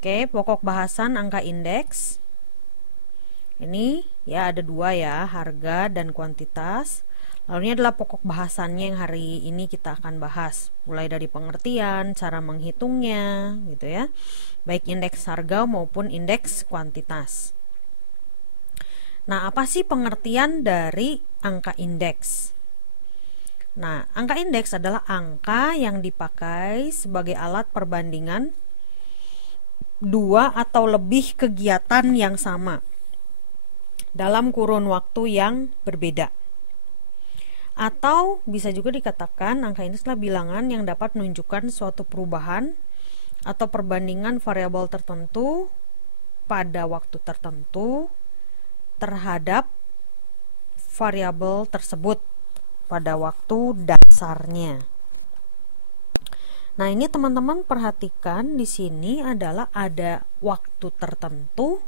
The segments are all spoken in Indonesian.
Oke, pokok bahasan angka indeks. Ini ya ada dua ya, harga dan kuantitas. Lalu ini adalah pokok bahasannya yang hari ini kita akan bahas. Mulai dari pengertian, cara menghitungnya, gitu ya. Baik indeks harga maupun indeks kuantitas. Nah, apa sih pengertian dari angka indeks? Nah, angka indeks adalah angka yang dipakai sebagai alat perbandingan dua atau lebih kegiatan yang sama dalam kurun waktu yang berbeda. Atau bisa juga dikatakan angka indeks adalah bilangan yang dapat menunjukkan suatu perubahan atau perbandingan variabel tertentu pada waktu tertentu terhadap variabel tersebut pada waktu dasarnya. Nah, ini teman-teman perhatikan di sini adalah ada waktu tertentu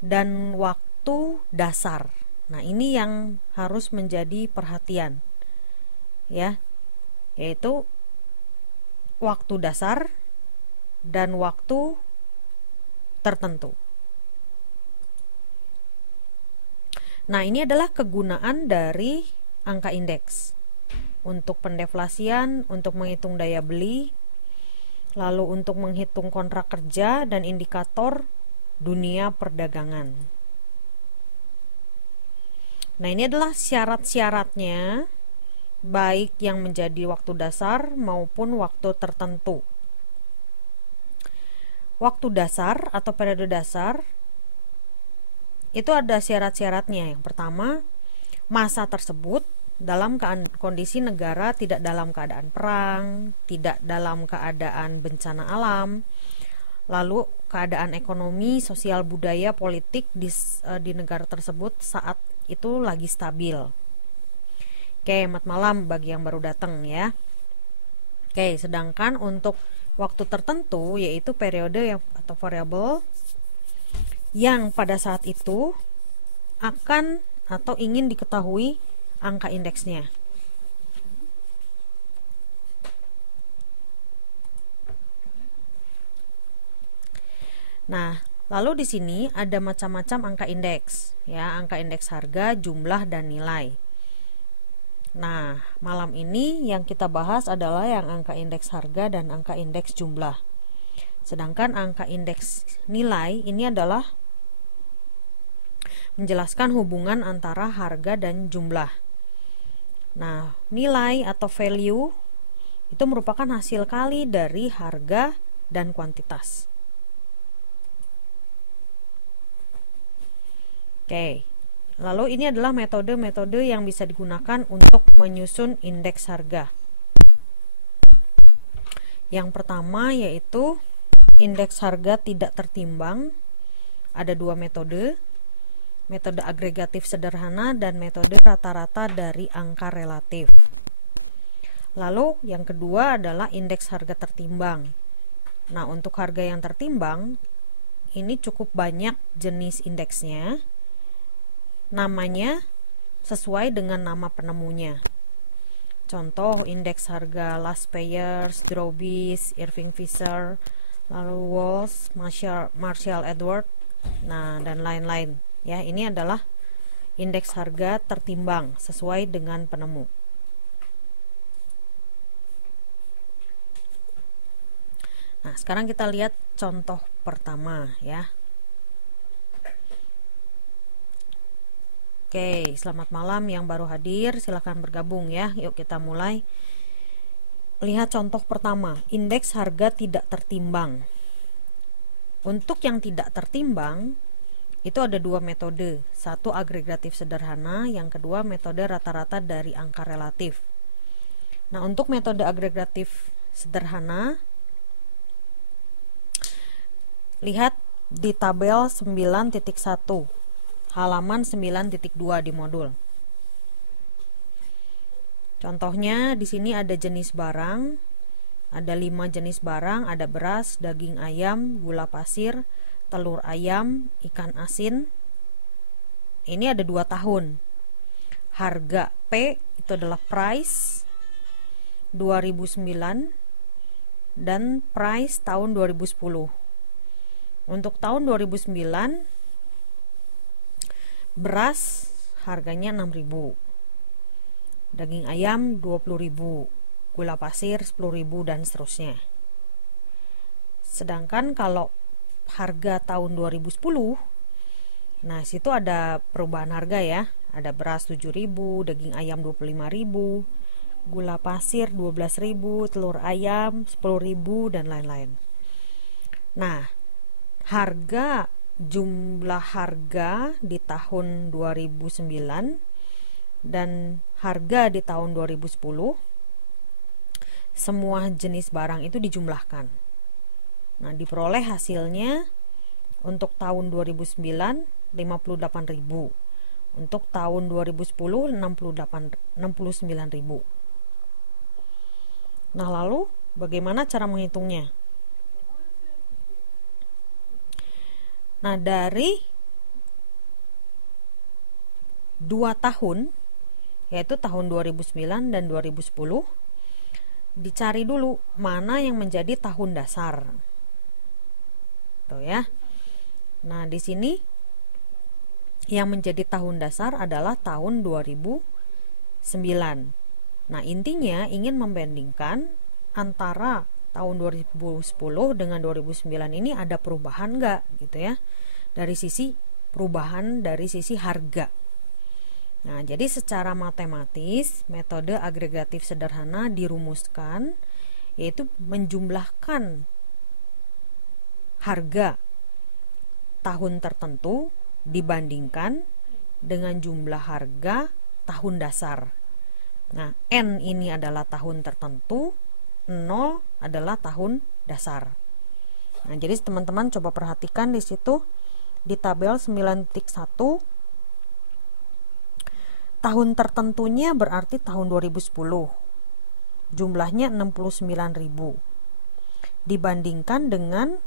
dan waktu dasar. Nah, ini yang harus menjadi perhatian. Ya. Yaitu waktu dasar dan waktu tertentu. Nah, ini adalah kegunaan dari angka indeks untuk pendeflasian, untuk menghitung daya beli, lalu untuk menghitung kontrak kerja dan indikator dunia perdagangan. Nah, ini adalah syarat-syaratnya, baik yang menjadi waktu dasar maupun waktu tertentu. Waktu dasar atau periode dasar itu ada syarat-syaratnya. Yang pertama, masa tersebut dalam kondisi negara tidak dalam keadaan perang, tidak dalam keadaan bencana alam, lalu keadaan ekonomi, sosial, budaya, politik di negara tersebut saat itu lagi stabil. Oke, selamat malam bagi yang baru datang ya. Oke, sedangkan untuk waktu tertentu yaitu periode yang atau variabel yang pada saat itu akan atau ingin diketahui angka indeksnya. Nah, lalu di sini ada macam-macam angka indeks, ya, angka indeks harga, jumlah dan nilai. Nah, malam ini yang kita bahas adalah yang angka indeks harga dan angka indeks jumlah. Sedangkan angka indeks nilai ini adalah menjelaskan hubungan antara harga dan jumlah. Nah, nilai atau value itu merupakan hasil kali dari harga dan kuantitas. Oke, lalu ini adalah metode-metode yang bisa digunakan untuk menyusun indeks harga. Yang pertama yaitu indeks harga tidak tertimbang. Ada dua metode agregatif sederhana dan metode rata-rata dari angka relatif. Lalu yang kedua adalah indeks harga tertimbang. Nah, untuk harga yang tertimbang ini cukup banyak jenis indeksnya. Namanya sesuai dengan nama penemunya. Contoh indeks harga Laspeyres, Drobis, Irving Fisher, lalu Walsh, Marshall Edwards, nah dan lain-lain. Ya, ini adalah indeks harga tertimbang sesuai dengan penemu. Nah, sekarang kita lihat contoh pertama ya. Oke, selamat malam yang baru hadir, silahkan bergabung ya. Yuk kita mulai. Lihat contoh pertama, indeks harga tidak tertimbang. Untuk yang tidak tertimbang itu ada dua metode. Satu agregatif sederhana, yang kedua metode rata-rata dari angka relatif. Nah, untuk metode agregatif sederhana, lihat di tabel 9.1 halaman 9.2 di modul. Contohnya di sini ada jenis barang, ada 5 jenis barang, ada beras, daging ayam, gula pasir, telur ayam, ikan asin. Ini ada 2 tahun. Harga P itu adalah price 2009 dan price tahun 2010. Untuk tahun 2009 beras harganya 6.000, daging ayam 20.000, gula pasir 10.000 dan seterusnya. Sedangkan kalau harga tahun 2010, nah situ ada perubahan harga ya. Ada beras 7.000, daging ayam 25.000, gula pasir 12.000, telur ayam 10.000 dan lain-lain. Nah, jumlah harga di tahun 2009 dan harga di tahun 2010, semua jenis barang itu dijumlahkan. Nah, diperoleh hasilnya untuk tahun 2009 58.000, untuk tahun 2010 69.000. Nah, lalu bagaimana cara menghitungnya? Nah, dari 2 tahun, yaitu tahun 2009 dan 2010, dicari dulu mana yang menjadi tahun dasar. Tuh ya. Nah, di sini yang menjadi tahun dasar adalah tahun 2009. Nah, intinya ingin membandingkan antara tahun 2010 dengan 2009 ini ada perubahan nggak gitu ya, dari sisi perubahan dari sisi harga. Nah, jadi secara matematis metode agregatif sederhana dirumuskan, yaitu menjumlahkan harga tahun tertentu dibandingkan dengan jumlah harga tahun dasar. Nah, N ini adalah tahun tertentu, 0 adalah tahun dasar. Nah, jadi teman-teman coba perhatikan di situ di tabel 9.1, tahun tertentunya berarti tahun 2010. Jumlahnya 69.000. Dibandingkan dengan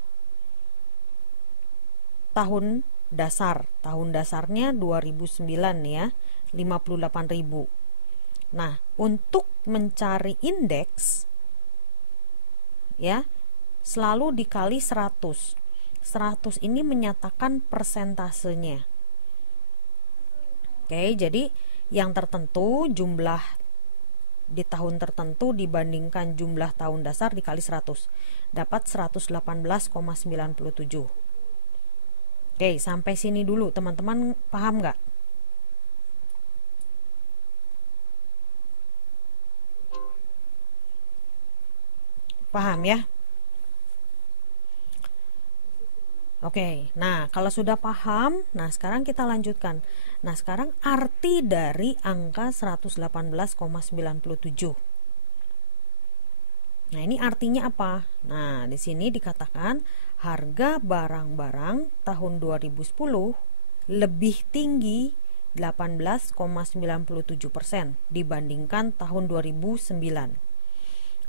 tahun dasar. Tahun dasarnya 2009 ya, 58.000. Nah, untuk mencari indeks ya, selalu dikali 100. 100 ini menyatakan persentasenya. Oke, jadi yang tertentu, jumlah di tahun tertentu dibandingkan jumlah tahun dasar dikali 100, dapat 118,97. Oke, sampai sini dulu teman-teman, paham nggak? Paham ya? Oke, nah kalau sudah paham, nah sekarang kita lanjutkan. Nah, sekarang arti dari angka 118,97. Nah, ini artinya apa? Nah, di sini dikatakan harga barang-barang tahun 2010 lebih tinggi 18,97% dibandingkan tahun 2009.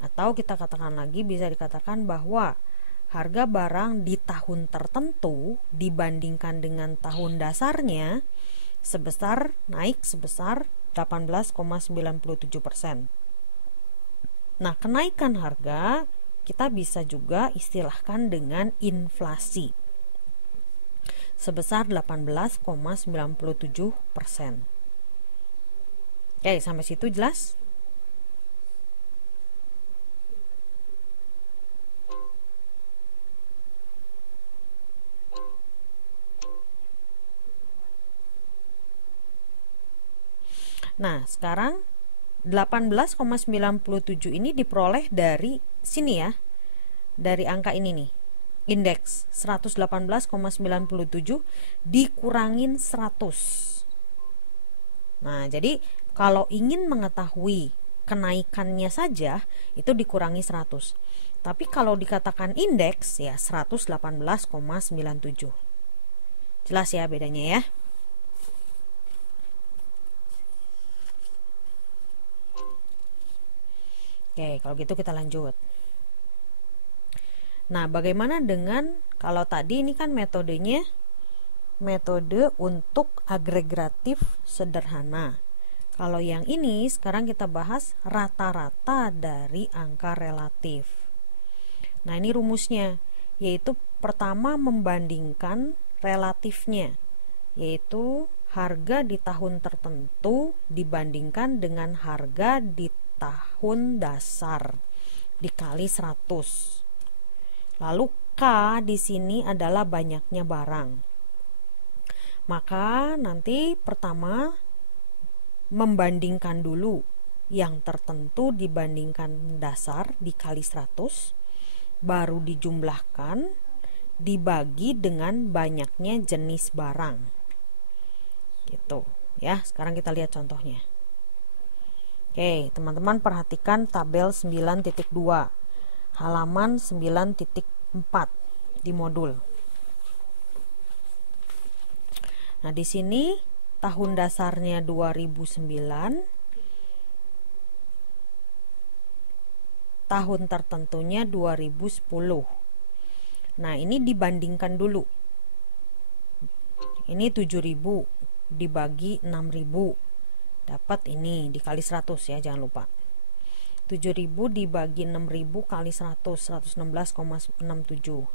Atau kita katakan lagi, bisa dikatakan bahwa harga barang di tahun tertentu dibandingkan dengan tahun dasarnya naik sebesar 18,97%. Nah, kenaikan harga kita bisa juga istilahkan dengan inflasi sebesar 18,97%. Oke, sampai situ jelas? Nah, sekarang 18,97 ini diperoleh dari sini ya. Dari angka ini nih. Indeks 118,97 dikurangin 100. Nah, jadi kalau ingin mengetahui kenaikannya saja itu dikurangi 100. Tapi kalau dikatakan indeks ya 118,97. Jelas ya bedanya ya? Oke, kalau gitu kita lanjut. Nah, bagaimana dengan kalau tadi ini kan metodenya metode untuk agregatif sederhana. Kalau yang ini sekarang kita bahas rata-rata dari angka relatif. Nah, ini rumusnya, yaitu pertama membandingkan relatifnya, yaitu harga di tahun tertentu dibandingkan dengan harga di tahun dasar dikali 100. Lalu K di sini adalah banyaknya barang. Maka nanti pertama membandingkan dulu yang tertentu dibandingkan dasar dikali 100, baru dijumlahkan dibagi dengan banyaknya jenis barang. Gitu ya. Sekarang kita lihat contohnya. Oke, teman-teman perhatikan tabel 9.2 halaman 9.4 di modul. Nah, di sini tahun dasarnya 2009, tahun tertentunya 2010. Nah, ini dibandingkan dulu. Ini 7.000 dibagi 6.000, dapat ini dikali 100 ya, jangan lupa. 7.000 dibagi 6.000 kali 100, 116,67.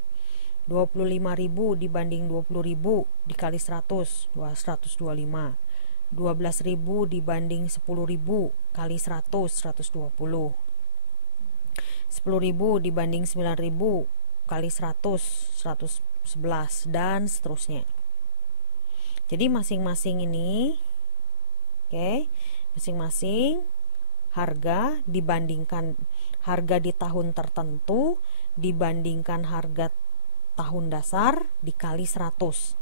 25.000 dibanding 20.000 dikali 100, 125. 12.000 dibanding 10.000 kali 100, 120. 10.000 dibanding 9.000 kali 100, 111, dan seterusnya. Jadi masing-masing ini, masing-masing harga dibandingkan harga di tahun tertentu dibandingkan harga tahun dasar dikali 100.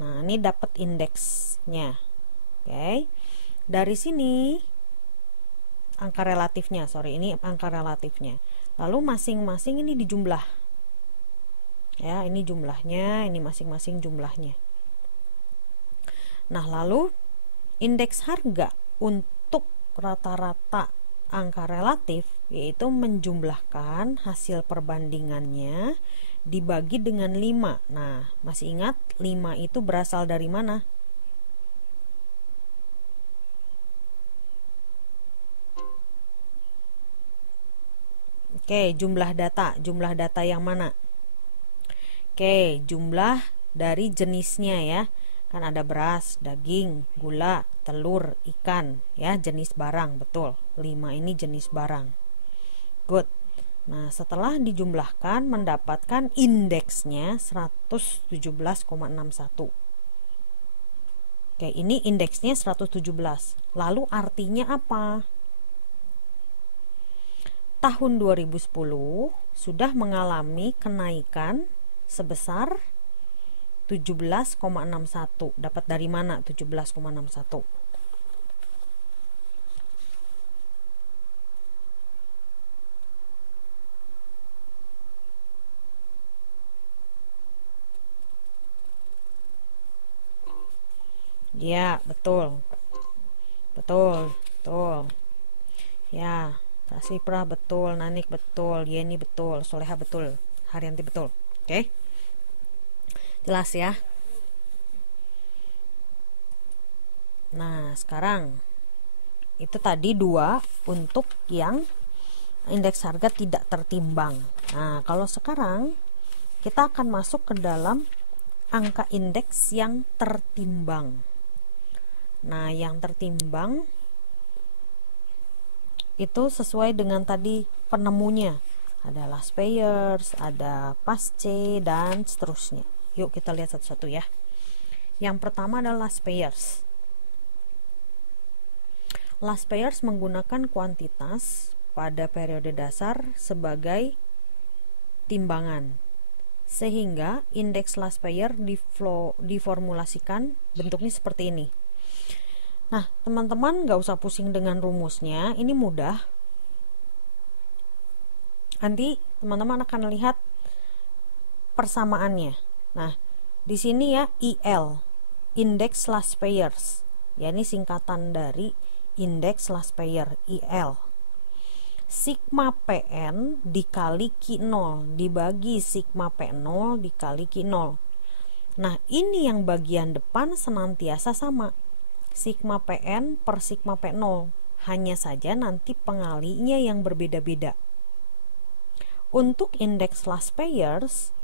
Nah, ini dapat indeksnya. Dari sini angka relatifnya, ini angka relatifnya. Lalu masing-masing ini dijumlah. Ya, ini jumlahnya, ini masing-masing jumlahnya. Nah, lalu indeks harga untuk rata-rata angka relatif yaitu menjumlahkan hasil perbandingannya dibagi dengan 5. Nah, masih ingat 5 itu berasal dari mana? Oke, jumlah data yang mana? Oke, jumlah dari jenisnya ya. Kan ada beras, daging, gula, telur, ikan ya, jenis barang, betul. 5 ini jenis barang. Good. Nah, setelah dijumlahkan mendapatkan indeksnya 117,61. Oke, ini indeksnya 117. Lalu artinya apa? Tahun 2010 sudah mengalami kenaikan sebesar 17,61. Dapat dari mana 17,61? Ya, betul. Betul. Ya, Tasifrah betul, Nanik betul, Yeni betul, Soleha betul, Haryanti betul. Oke. Jelas ya. Nah, sekarang itu tadi 2 untuk yang indeks harga tidak tertimbang. Nah, kalau sekarang kita akan masuk ke dalam angka indeks yang tertimbang. Nah, yang tertimbang itu sesuai dengan tadi penemunya. Ada last payers, ada pasce, dan seterusnya. Yuk kita lihat satu-satu ya. Yang pertama adalah last payers. Last payers menggunakan kuantitas pada periode dasar sebagai timbangan, sehingga indeks last payer diformulasikan bentuknya seperti ini. Nah, teman-teman gak usah pusing dengan rumusnya, ini mudah. Nanti teman-teman akan lihat persamaannya. Nah, di sini ya IL, Index Last Payers. Ya, ini singkatan dari Index Last Payer, IL. Sigma PN dikali Q0 dibagi sigma P0 dikali Q0. Nah, ini yang bagian depan senantiasa sama. Sigma PN per sigma P0. Hanya saja nanti pengalinya yang berbeda-beda. Untuk indeks last payers